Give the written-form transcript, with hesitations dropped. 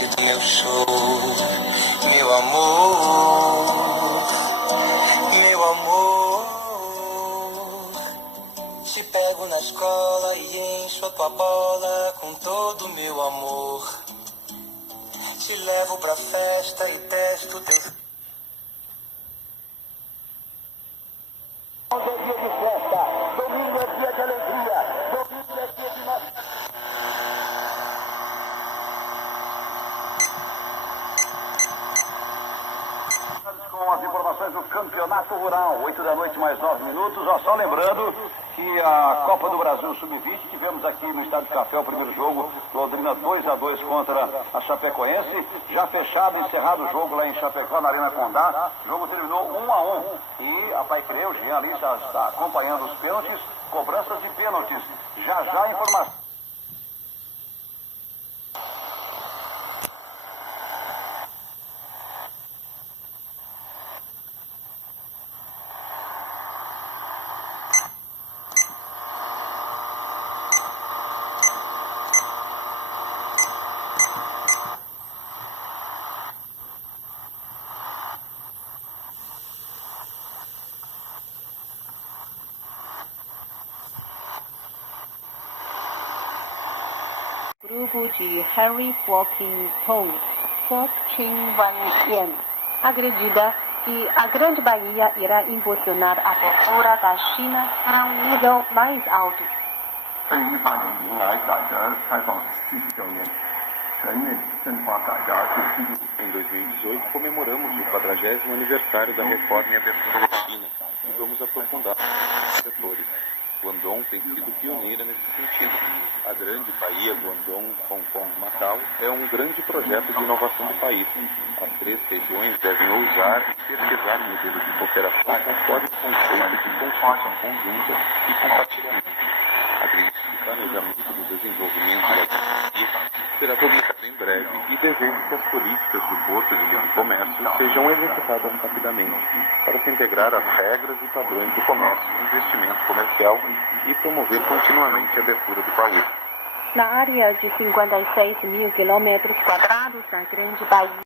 noite do meu show, meu amor, meu amor. Te pego na escola e encho a tua bola com todo o meu amor. Te levo pra festa e testo teu... Hoje é dia de festa, domingo é dia de alegria, domingo é dia de nossa... Com as informações do Campeonato Rural, 8 da noite mais 9 minutos, só lembrando que a Copa do Brasil Sub-20, tivemos aqui no Estádio Café o primeiro jogo, Londrina 2-2 contra a Chapecoense, já fechado, encerrado o jogo lá em Chapecó, na Arena Condá, o jogo terminou 1-1, e a Paiquerê, o Jean ali já está acompanhando os pênaltis, cobranças de pênaltis, já a informação. Grupo de Harry Walking Toad, acredita que a Grande Bahia irá impulsionar a procura da China para um nível mais alto. Em 2018, comemoramos o 40º aniversário da reforma e abertura da China e vamos aprofundar os setores. Guangdong tem sido pioneira nesse sentido. A Grande Bahia, Guangdong, Hong Kong e Macau é um grande projeto de inovação do país. As 3 regiões devem ousar e pesquisar modelos de cooperação conforme o conceito de construção conjunta e compartilhamento. Acredito que o planejamento do desenvolvimento da economia será publicado em breve e desejo que as políticas do Porto de Livre Comércio sejam executadas rapidamente para se integrar às regras e padrões do comércio e investimento comercial e promover continuamente a abertura do país. Na área de 56 mil quilômetros quadrados da Grande Bahia,